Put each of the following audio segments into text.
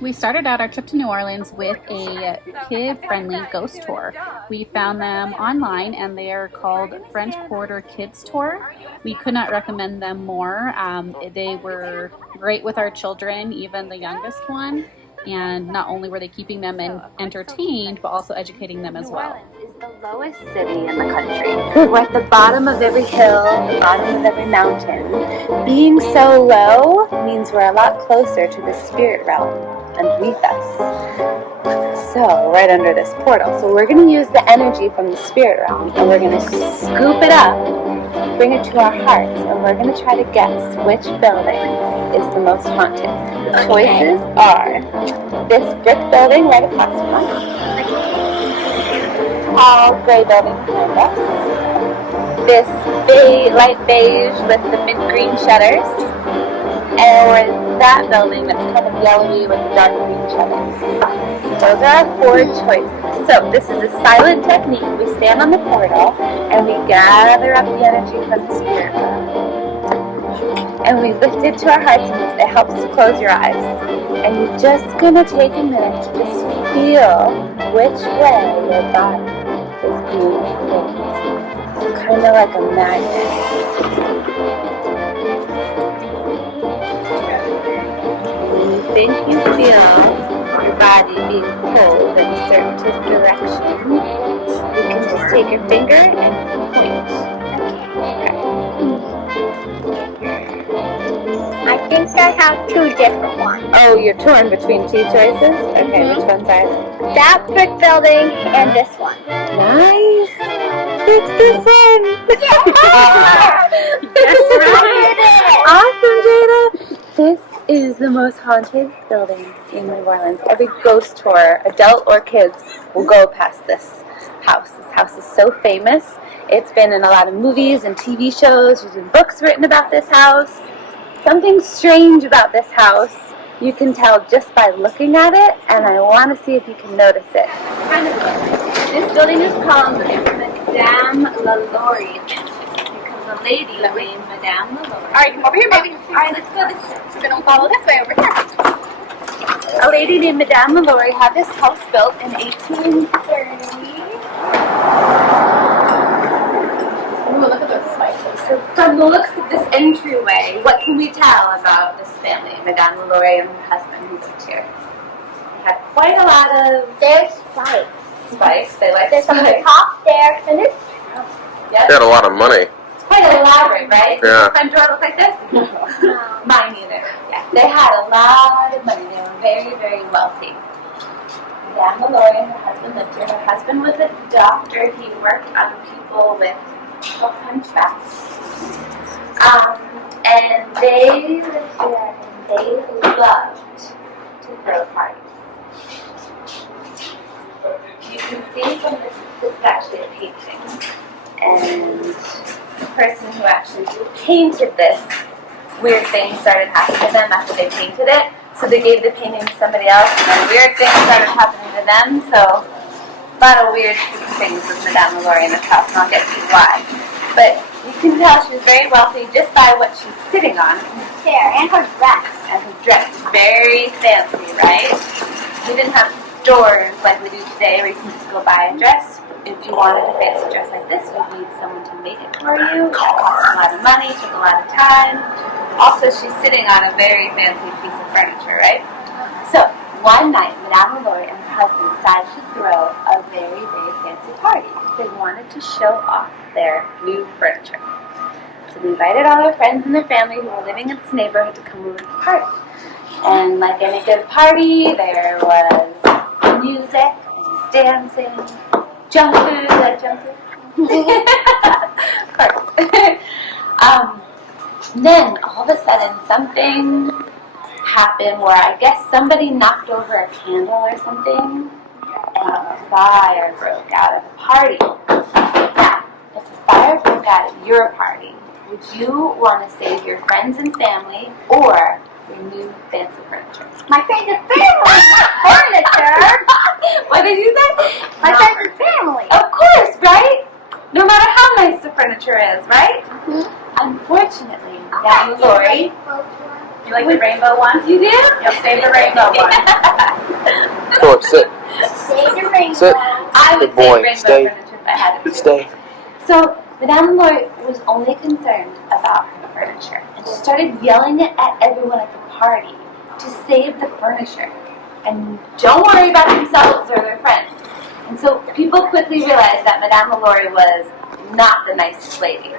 We started out our trip to New Orleans with a kid-friendly ghost tour. We found them online and they are called French Quarter Kids Tour. We could not recommend them more. They were great with our children, even the youngest one. And not only were they keeping them entertained, but also educating them as well. New Orleans is the lowest city in the country. We're at the bottom of every hill, the bottom of every mountain. Being so low means we're a lot closer to the spirit realm underneath us. So, right under this portal. So we're going to use the energy from the spirit realm and we're going to scoop it up, bring it to our hearts, and we're going to try to guess which building is the most haunted. The choices are this brick building right across from us, tall gray building behind us, this light beige with the mint green shutters, or that building that's kind of yellowy with the dark green shutters. Those are our four choices. So this is a silent technique. We stand on the portal and we gather up the energy from the spirit realm. And we lift it to our hearts, and it helps to close your eyes. And you're just going to take a minute to just feel which way your body is being pulled. Kind of like a magnet. When you think you feel your body being pulled in a certain direction, you can just take your finger and point. I think I have two different ones. Oh, you're torn between two choices? Okay, which ones are they? That brick building and this one. Nice! It's this one! That's right. Awesome, Jada! This is the most haunted building in New Orleans. Every ghost tour, adult or kids, will go past this house. This house is so famous. It's been in a lot of movies and TV shows. There's been books written about this house. Something strange about this house you can tell just by looking at it, and I want to see if you can notice it. This building is called Madame Lalaurie because a lady named Madame Lalaurie. Alright, come over here, baby. Alright, let's go this way. We're going to follow this way over here. A lady named Madame Lalaurie had this house built in 1830. Ooh, look at those spikes. So from the looks of this entryway, what can we tell about this family, Madame Lalaurie and her husband who lived here? They had quite a lot of There's spikes. spikes. They like There's spikes. on the top there, and there's Yep. They had a lot of money. It's quite elaborate, right? Does Yeah. your front door look like this? Mine either. Yeah. They had a lot of money. They were very, very wealthy. Madame Lalaurie and her husband lived here. Her husband was a doctor. He worked on people with hunchbacks. And they lived here and they loved to throw parties. You can see from this is actually a painting. And the person who actually painted this, weird things started happening to them after they painted it. So they gave the painting to somebody else, and then weird things started happening to them. So a lot of weird things with Madame Lalaurie in this house, and I'll get to why. But you can tell she was very wealthy just by what she's sitting on. a chair, and her dress. And her dress is very fancy, right? We didn't have stores like we do today where you can just go buy a dress. If you wanted a fancy dress like this, you'd need someone to make it for you. It cost a lot of money, took a lot of time. Also, she's sitting on a very fancy piece of furniture, right? So, one night, Madame Lalaurie and her husband decided to throw a very, very fancy party because they wanted to show off their new furniture. So they invited all their friends and their family who were living in this neighborhood to come over to the party. And like any good party, there was music and dancing, junk food, like junk food. Of course. Then all of a sudden something happened where I guess somebody knocked over a candle or something, and a fire broke out at the party. Now, if a fire broke out at your party, would you want to save your friends and family or your new fancy furniture? My friends and family, not furniture. What did you say? My friends and family. Of course, right? No matter how nice the furniture is, right? Mm-hmm. Unfortunately, Madame Lalaurie. You like the rainbow one? You do? You'll save the rainbow one. Sure, sit. Stay the rainbow. Sit. I would Good say boy. rainbow Stay. furniture if I had it. Stay. So Madame Lori was only concerned about her furniture, and she started yelling it at everyone at the party to save the furniture and don't worry about themselves or their friends. And so people quickly realized that Madame Lori was not the nicest lady.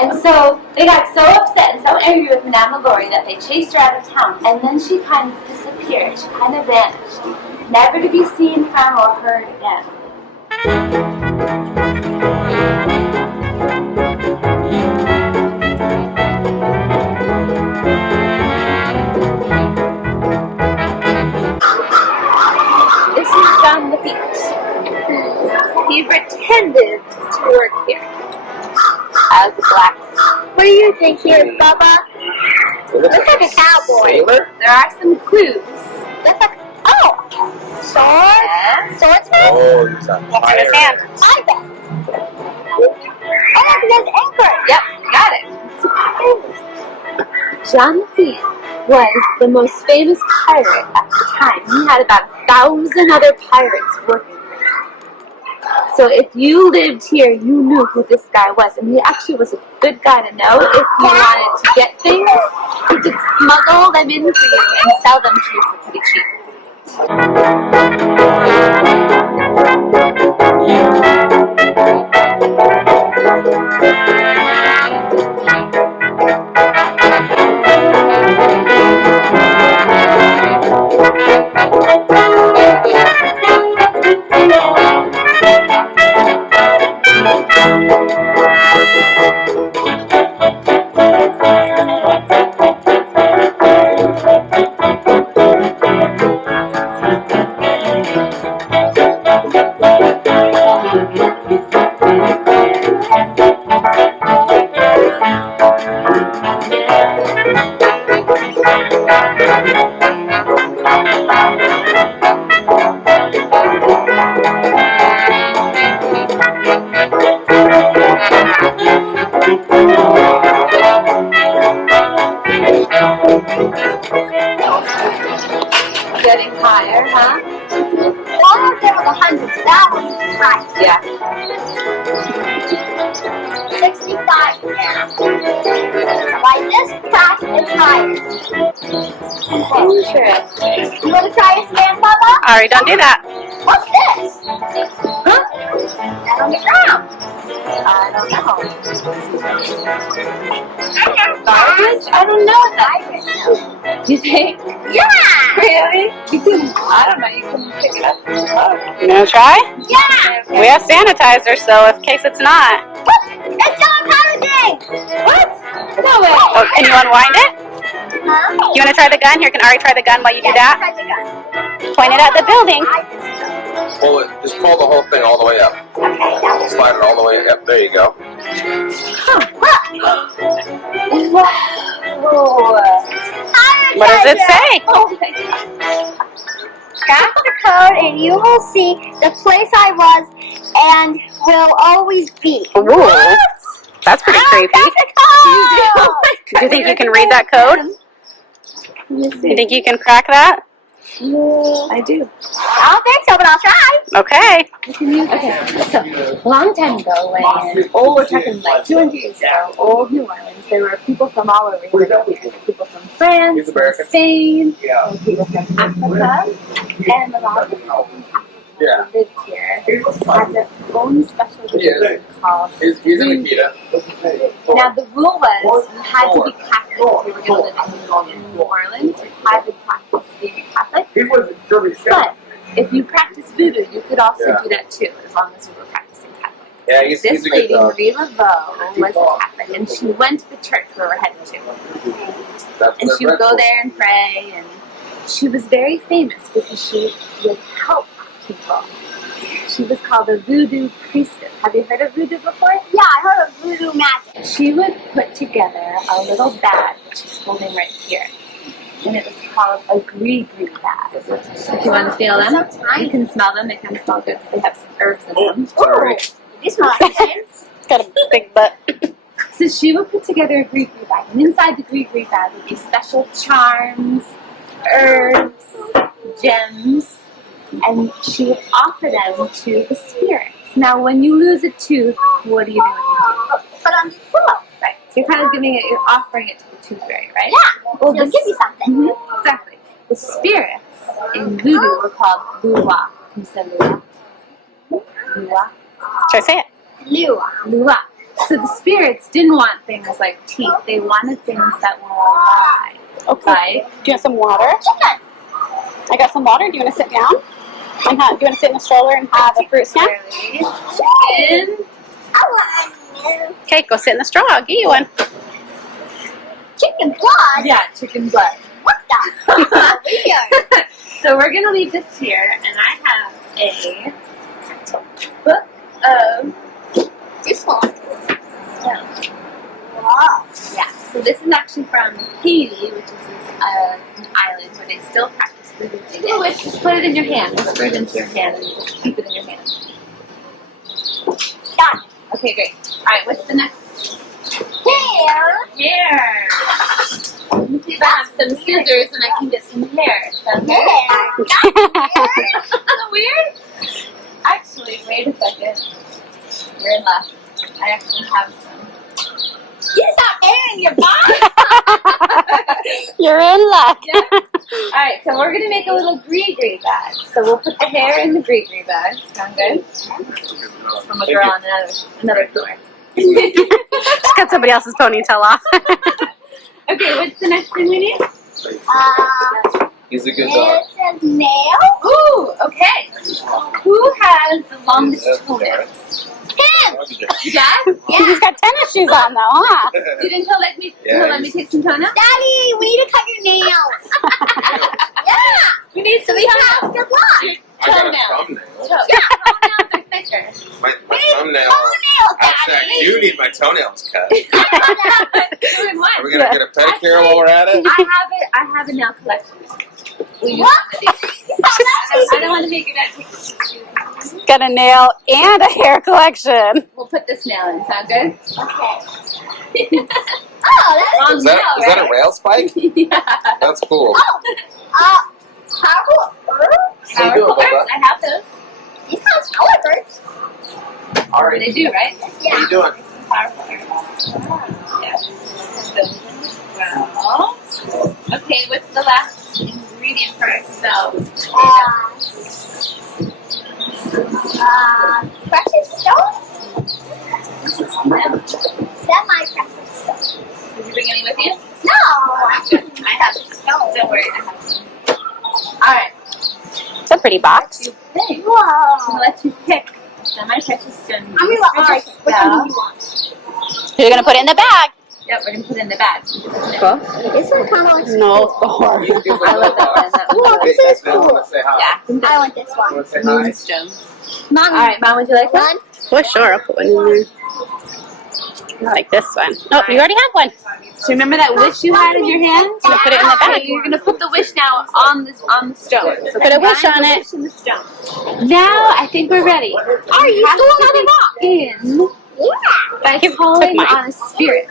And so they got so upset and so angry with Madame Lori that they chased her out of town, and then she kind of disappeared. She kind of vanished, never to be seen from or heard again. This is John Lafitte. He pretended to work here as a blacksmith. What do you think he is, Bubba? Looks like a cowboy. Sailor? There are some clues. Looks like sword. Yes. Swordsman. Oh, he's on What's in his fire. hand? I bet. Oh, look, it says anchor. Yep, got it. John Lafitte was the most famous pirate at the time. He had about 1,000 other pirates working for him. So if you lived here, you knew who this guy was. And he actually was a good guy to know. If you wanted to get things, he could smuggle them in for you and sell them to you for pretty cheap. Getting higher, huh? One of them was 100, so that one's right. Yeah. 65 now. Like this crash is higher. Interesting. You want to try this again, Bubba? Alright, don't do that. What's this? Huh? That on the ground. I don't know. I Garbage? I don't know what that is. You think? Yeah! Really? You can, I don't know, you can pick it up. Oh. You gonna try? Yeah! We have sanitizer, so in case it's not. What? It's John Paladin! What? No way. Oh, can you unwind it? Huh? You wanna try the gun? Here, can Ari try the gun while you do Yeah, that? try the gun. Point it at the building. Pull it. Just pull the whole thing all the way up. Slide it all the way up. There you go. Whoa. What does it say? Oh my God. Tap the code and you will see the place I was and will always be. Ooh, that's pretty creepy. Tap the code! Do you think you can read that code? You think you can crack that? I do. I don't think so, but I'll try. Okay. Okay, so a long time ago, when we're talking like 200 years ago, old New Orleans, there were people from all over. There were people from France, from Spain, and people from Africa, and a lot of the people from Africa who lived here had their own special religion called He's in Nikita. Now the rule was you had to be Catholic if you were going to live in New Orleans. You had to practice being Catholic. He was But if you practice voodoo, you could also do that too, as long as you were practicing Catholic. Yeah, he's This a good lady, dog. Marie Laveau, was a Catholic, and she went to the church where we're headed to. And she would go there and pray, and she was very famous because she would help people. She was called a voodoo priestess. Have you heard of voodoo before? Yeah, I heard of voodoo magic. She would put together a little bag that she's holding right here. And it was called a gree-gree bag. If you want to feel them, you can smell them. They kind of smell good because they have some herbs in them. Ooh, you smell like sense. Got a big butt. So she would put together a gree-gree bag. And inside the gree-gree bag would be special charms herbs, gems, and she would offer them to the spirits. Now, when you lose a tooth, what do you do with your tooth? Put on the pillow. Right. So you're kind of giving it, you're offering it to the tooth fairy, right? Yeah. Well, They'll give you something. Mhm, exactly. The spirits in voodoo were called lua. Can you say lua? Lua. Should I say it? Lua. Lua. So the spirits didn't want things like teeth. They wanted things that were alive. Okay. Do you want some water? Chicken. I got some water. Do you want to sit down? And do you want to sit in the stroller and have a fruit snack? Chicken. I want Okay, go sit in the straw. I'll give you one. chicken blood. Yeah, chicken blood. What the? Weird. So we're gonna leave this here, and I have a book of This one. stones. Wow. Yeah. So this is actually from Haiti, which is an island where they still practice voodoo. Just put it in your hand. Just put it into your hand and just keep it in your hand. Done. Okay, great. All right. What's the next? Hair. Hair. Let me see if I have some scissors and I can get some hair. Sound good? Hair. Weird? Actually, wait a second. You're in luck. I actually have some. You stop hair in your body. You're in luck. Yeah. Alright, so we're going to make a little gree-gree bag. So we'll put the hair in the gree-gree bag. Sound good? From a girl on another tour. Just cut somebody else's ponytail off. Okay, what's the next thing we need? He's a good dog. This is nail. Ooh, okay. Who has the longest toenails? Him. Dad? He's got tennis shoes on though, huh? You didn't let me take some toenails? Daddy, we need to cut your nails. Yeah. We need some So we have good luck. I got a toenails. thumbnail. Yeah, toenails are thicker. My thumbnail. Toenails, Actually, I Daddy. do need my toenails cut. Two in one. Are we gonna get a pedicure while we're at it? I have a nail collection. We use some of these. I don't want to make it that. Got a nail and a hair collection. We'll put this nail in. Sound good? Okay. Oh, Wrong Is nail, that a right? rail spike? Yeah. That's cool. powerful herbs. How you doing, Powerful Bubba? herbs. I have those. These kind of color birds. All right. They do, right? How Yeah. you doing? Powerful herbs. Yes. Those as well. Okay, what's the last ingredient for our spell? Precious stone? Semi-precious stone. Did you bring any with you? No. I have stone. Don't worry, I have some. Alright. It's a pretty box. You pick. Whoa. I'm gonna let you pick a semi-precious stone. I'm gonna let Ari pick. Which one do you want? You're gonna put it in the bag. Yep, we're gonna put it in the bag. Cool. This one kind of looks No, cool. Thor. You give I a love little that box. one. Look, Hey, this is man, I cool. wanna say hi. Yeah. I want this one. Wanna say hi? Moonstone. Mom, Alright, Mom, would you like one? one. Oh, sure. I'll put one in there. I like this one. Oh, you already have one. So remember that wish you had in your hand? So put it in the bag. Okay, you're gonna put the wish now on the stone. So Put a wish combine on the it. wish and the stone. Now I think we're ready. Are you have still to on the box? begin Yeah. by Took calling mine. on a spirit.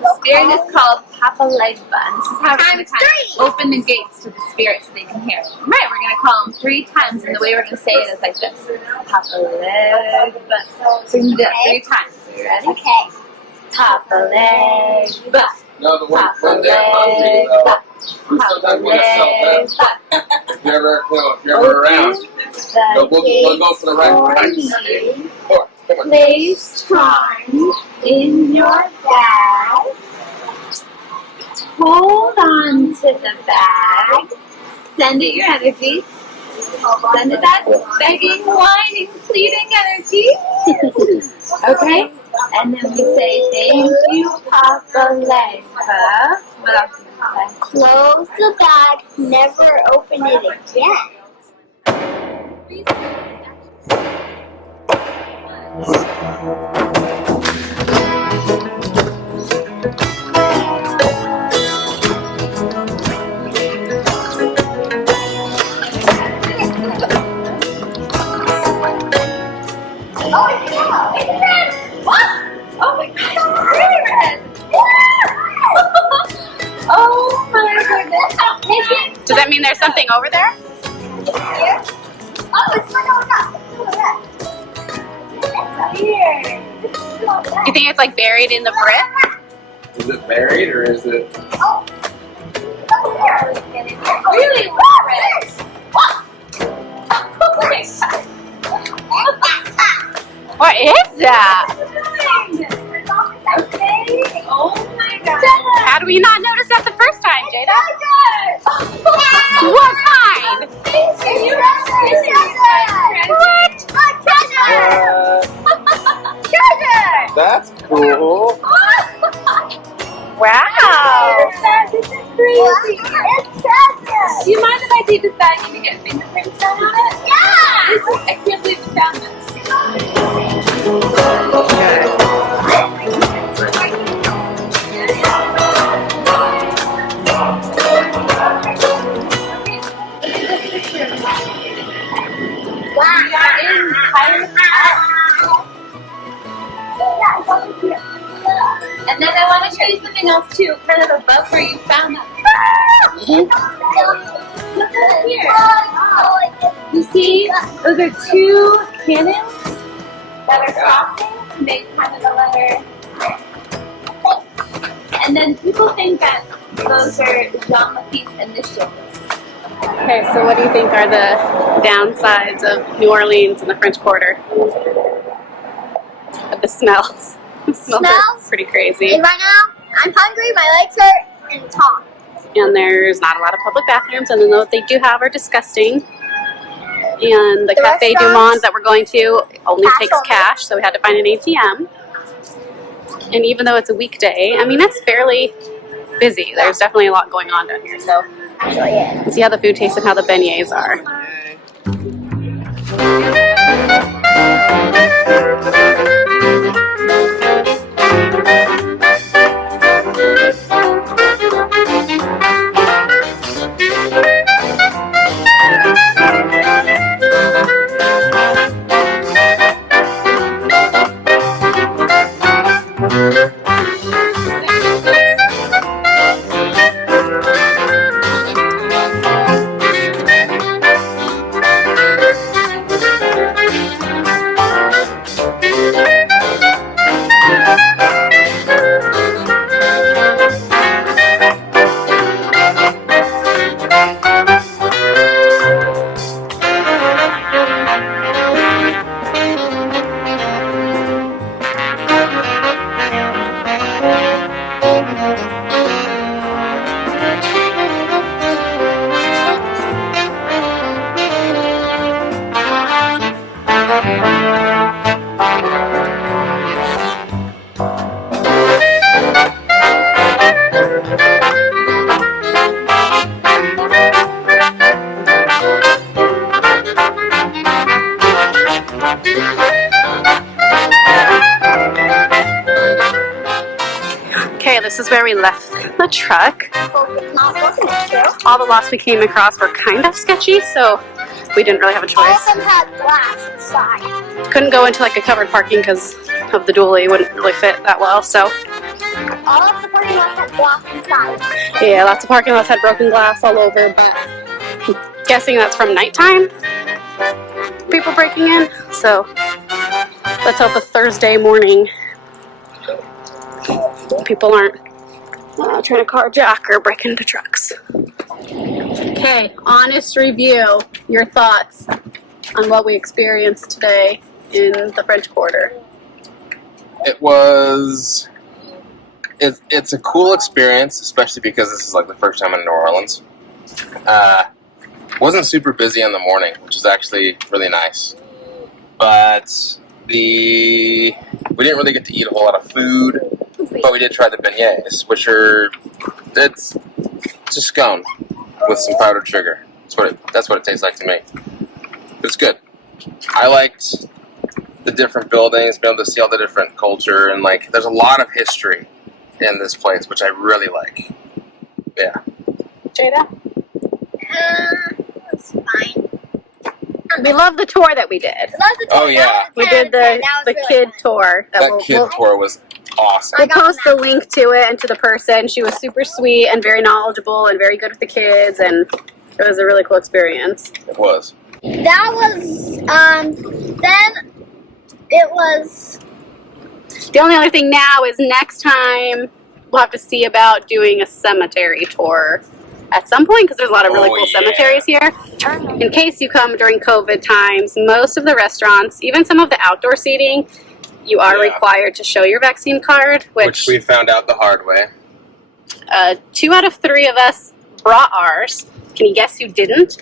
The spirit is called Papa Legba, and this is how we're going Times to kind three. of open the gates to the spirit so they can hear. Right, we're going to call them 3 times, and the way we're going to say it is like this. Papa Legba. So we're going to do it 3 times. Are you ready? Okay. Papa Legba. No, the one Papa when they're hungry, though. Legba. Sometimes when it's so bad. Legba. If you're ever around, we'll go for the right price. Come on. Place charms in your bag. Hold on to the bag. Send it your energy. Send it that begging, whining, pleading energy. Okay? And then we say, thank you, Papa Legba. What else do we say? Close the bag. Never open it again. Oh, it's red! What? Oh my god, it's really red! Oh my goodness. Does that mean there's something over there? Here? Oh, it's not over there. It's weird. Do you think it's like buried in the brick? Is it buried or is it? Oh. Really? What is that? Oh my god. How do we not notice that the first time, Jada? What kind? Treasure! That's cool. Wow. This is crazy. It's treasure! Do you mind if I take this bag and get fingerprints done on it? Yeah! I can't believe we found this. Wow. We are in Pirate's Isle. And then I want to show you something else too, kind of above where you found them. Look at here. You see, those are two cannons that are crossing to make kind of a letter. And then people think that those are Jean-Lafitte's initials. Okay, so what do you think are the downsides of New Orleans and the French Quarter? The smells. The smells are Smells? pretty crazy. And right now, I'm hungry, my legs hurt, and talk. And there's not a lot of public bathrooms, and then what they do have are disgusting. And the The Cafe Du restaurants? Monde that we're going to only Cash takes only. cash, so we had to find an ATM. And even though it's a weekday, I mean, it's fairly busy. There's definitely a lot going on down here. So Actually, yeah. let's see how the food tastes and how the beignets are. Okay, this is where we left the truck. Not wasn't it true? All the lots we came across were kind of sketchy, so we didn't really have a All of choice. them had glass inside. Couldn't go into like a covered parking because of the dually, wouldn't really fit that well. So All of the parking lots had glass inside. yeah, lots of parking lots had broken glass all over, but I'm guessing that's from nighttime. People breaking in. So let's hope a Thursday morning people aren't trying to carjack or break into trucks. Okay, honest review. Your thoughts on what we experienced today in the French Quarter. It's a cool experience, especially because this is like the first time in New Orleans. Wasn't super busy in the morning, which is actually really nice. But we didn't really get to eat a whole lot of food, but we did try the beignets, which are it's just scone with some powdered sugar. That's what it tastes like to me. It's good. I liked the different buildings, being able to see all the different culture, and like there's a lot of history in this place, which I really like. Yeah. Jada? It's fine. We love the tour that we did. Love the Oh, tour. yeah. We did the kid tour. That we'll- kid tour was awesome. We'll post the link to it and to the person. She was super sweet and very knowledgeable and very good with the kids, and it was a really cool experience. It was. That was, then it was... The only other thing now is next time we'll have to see about doing a cemetery tour at some point, because there's a lot of really cool cemeteries here. In case you come during COVID times, most of the restaurants, even some of the outdoor seating, you are required to show your vaccine card, Which we found out the hard way. 2 out of 3 of us brought ours. Can you guess who didn't?